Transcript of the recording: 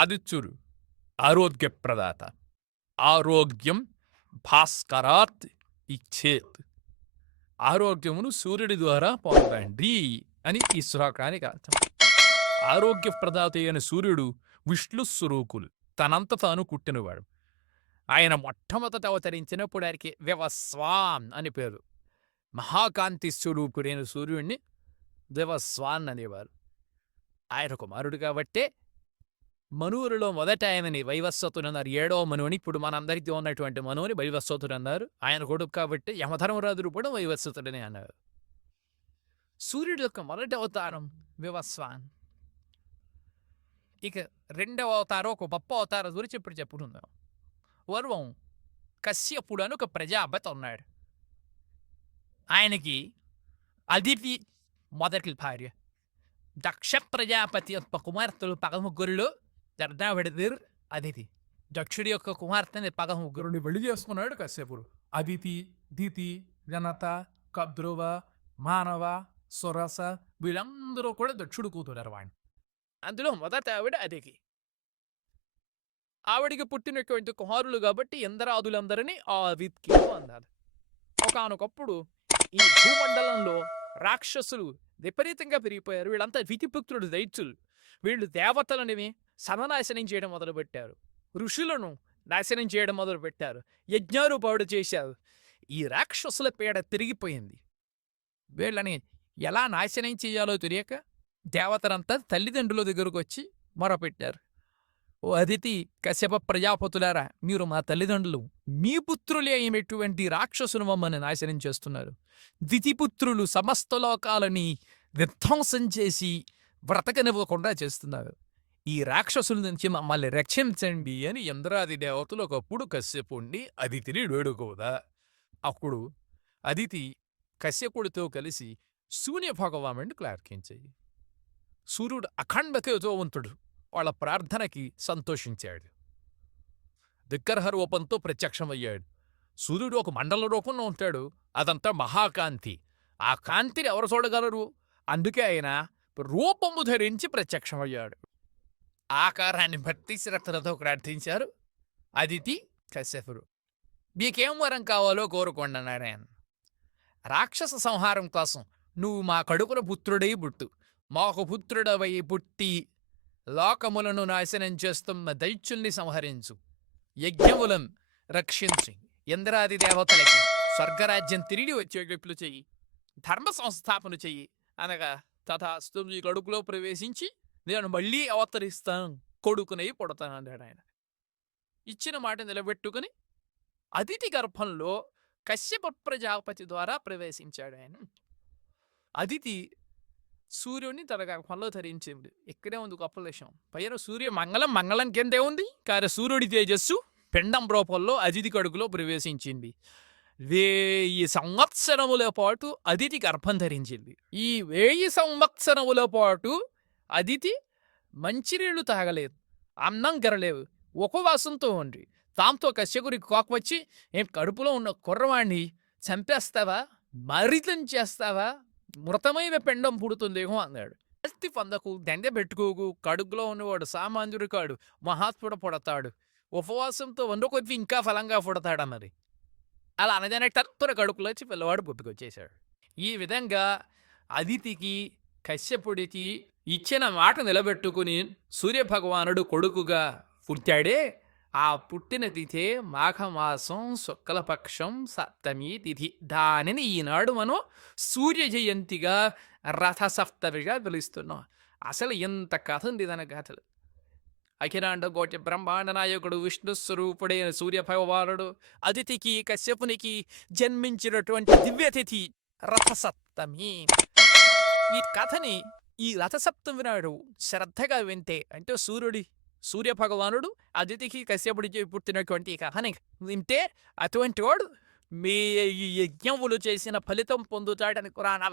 ఆదిత్యుడు ఆరోగ్యప్రదాత. ఆరోగ్యం భాస్కరాత్ ఇచ్చేత్. ఆరోగ్యమును సూర్యుడి ద్వారా పొందండి అని ఈ శ్లోకానికి అర్థం. ఆరోగ్యప్రదాత అయిన సూర్యుడు విష్ణు స్వరూపులు, తనంత తాను కుట్టినవాడు. ఆయన మొట్టమొదట అవతరించినప్పుడు ఆయనకి వివస్వాన్ అని పేరు. మహాకాంతి స్వరూపుడైన సూర్యుడిని వివస్వాన్ అనేవారు. ఆయన కుమారుడు కాబట్టే మనువులలో మొదట ఆయనని వైవస్వతుడన్నారు. 7వ మనువుని, ఇప్పుడు మనందరికీ ఉన్నటువంటి మనువుని వైవస్వతుడన్నారు. ఆయన కొడుకు కాబట్టి యమధర్మరాజుడు కూడా వైవస్వతుడని అన్నారు. సూర్యుడు యొక్క మొదటి అవతారం వివస్వాన్. ఇక రెండవ అవతారం ఒక గొప్ప అవతారం గురించి ఇప్పుడు చెప్పుకుందాం. పూర్వం కశ్యపుడు అని ఒక ప్రజాపతి ఉన్నాడు. ఆయనకి అదితి మొదటి భార్య. దక్ష ప్రజాపతి యొక్క కుమార్తెలు 13 దర్దావిడదిర్ అదితి. దక్షుడి యొక్క కుమార్తెని 13 పెళ్లి చేసుకున్నాడు కశ్యపుడు. అదితి, దితి, జనత, కద్రువ, మానవ, సురస వీళ్ళందరూ కూడా దక్షుడు కూతురు వాణ్ణి. అందులో మొదట ఆవిడ అదితి. ఆవిడికి పుట్టినటువంటి కుమారులు కాబట్టి ఇంద్రాదులందరినీ ఆదిత్కి అన్నారు. ఒకానొకప్పుడు ఈ భూమండలంలో రాక్షసులు విపరీతంగా పెరిగిపోయారు. వీళ్ళంతా వితిపుత్రుడు దైత్యులు. వీళ్ళు దేవతలని సర్వనాశనం చేయడం మొదలుపెట్టారు. ఋషులను నాశనం చేయడం మొదలుపెట్టారు. యజ్ఞాలు పాడు చేశారు. ఈ రాక్షసుల పీడ తిరిగిపోయింది. వీళ్ళని ఎలా నాశనం చేయాలో తెలియక దేవతలంతా తల్లిదండ్రుల దగ్గరకు వచ్చి మొరపెట్టారు. ఓ అదితి, కశ్యప ప్రజాపతులారా, మీరు మా తల్లిదండ్రులు. మీ పుత్రులే అయినటువంటి రాక్షసులు మమ్మల్ని నాశనం చేస్తున్నారు. దితిపుత్రులు సమస్త లోకాలని విధ్వంసం చేసి బ్రతకనివ్వకుండా చేస్తున్నారు. ఈ రాక్షసుల నుంచి మమ్మల్ని రక్షించండి అని ఇంద్రాది దేవతలు ఒకప్పుడు కశ్యపుణ్ణి అదితిని వేడుకోదా. అప్పుడు అదితి కశ్యపుడితో కలిసి సూర్య భగవానుడిని ప్రార్థించాయి. సూర్యుడు అఖండ తేజోవంతుడు. వాళ్ళ ప్రార్థనకి సంతోషించాడు. విగ్రహ రూపంతో ప్రత్యక్షమయ్యాడు. సూర్యుడు ఒక మండల రూపంలో ఉంటాడు. అదంతా మహాకాంతి. ఆ కాంతిని ఎవరు చూడగలరు? అందుకే ఆయన రూపము ధరించి ప్రత్యక్షమయ్యాడు. ఆకారాన్ని బట్టి శ్రద్ధలతో ప్రార్థించారు అదితి, కశ్యపుడు. మీకేం వరం కావాలో కోరుకోండి అన్నాడు ఆయన. రాక్షస సంహారం కోసం నువ్వు మా కడుపున పుత్రుడై పుట్టు. మాకు పుత్రుడవై పుట్టి లోకములను నాశనం చేస్తున్న దైత్యుల్ని సంహరించు. యజ్ఞములను రక్షించి ఇంద్రాది దేవతలకి స్వర్గరాజ్యం తిరిగి వచ్చేటట్లు చెయ్యి. ధర్మ సంస్థాపన చెయ్యి అనగా తథాస్తు మీ కడుపులో ప్రవేశించి నేను మళ్ళీ అవతరిస్తాను, కొడుకునై పుడతాను అన్నాడు ఆయన. ఇచ్చిన మాట నిలబెట్టుకుని అదితి గర్భంలో కశ్యప ప్రజాపతి ద్వారా ప్రవేశించాడు ఆయన. అదితి సూర్యుడిని తన గర్భంలో ధరించింది. ఇక్కడే ఉంది గొప్ప విషయం. పైన సూర్య మంగళం, మంగళం కిందే ఉంది. కానీ సూర్యుడి తేజస్సు పిండం రూపంలో అదితి కడుపులో ప్రవేశించింది. 1000 సంవత్సరముల పాటు అదితి గర్భం ధరించింది. ఈ 1000 సంవత్సరముల పాటు అదితి మంచినీళ్లు తాగలేదు, అన్నం గరలేదు, ఉపవాసంతో ఉండి. దాంతో కశ్యపుడికి కోపం వచ్చి, ఏం కడుపులో ఉన్న కుర్రవాణ్ణి చంపేస్తావా, మరితం చేస్తావా, మృతమైన పిండం పుడుతుందేమో అన్నాడు. శక్తి పొందకు, దండ పెట్టుకోకు, కడుపులో ఉన్నవాడు సామాన్యుడు కాడు, మహాత్ముడు పుడతాడు. ఉపవాసంతో వండుకొచ్చి ఇంకా ఫలంగా పుడతాడా మరి. అలా అనగానే తత్పర కడుపులోంచి పిల్లవాడు పుట్టుకొచ్చేశాడు. ఈ విధంగా అదితికి కశ్యపుడికి ఇచ్చిన మాట నిలబెట్టుకుని సూర్యభగవానుడు కొడుకుగా పుట్టాడే. ఆ పుట్టిన తిథే మాఘమాసం శుక్లపక్షం సప్తమి తిథి. దానిని ఈనాడు మనం సూర్య జయంతిగా రథసప్తమిగా పిలుస్తున్నాం. అసలు ఎంత కథ ఉంది దాని కథలు. అఖిలాండ కోటి బ్రహ్మాండ నాయకుడు విష్ణు స్వరూపుడైన సూర్యభగవానుడు అదితికి కశ్యపునికి జన్మించినటువంటి దివ్యతిథి రథసప్తమి. ఈ కథని ఈ రథసప్తమి నాడు శ్రద్ధగా వింటే, అంటే సూర్యభగవానుడు అదితికి కశ్యపుడికి పుట్టినటువంటి కథని వింటే అటువంటి వాడు మీ యజ్ఞములు చేసిన ఫలితం పొందుతాడని ఖురాన్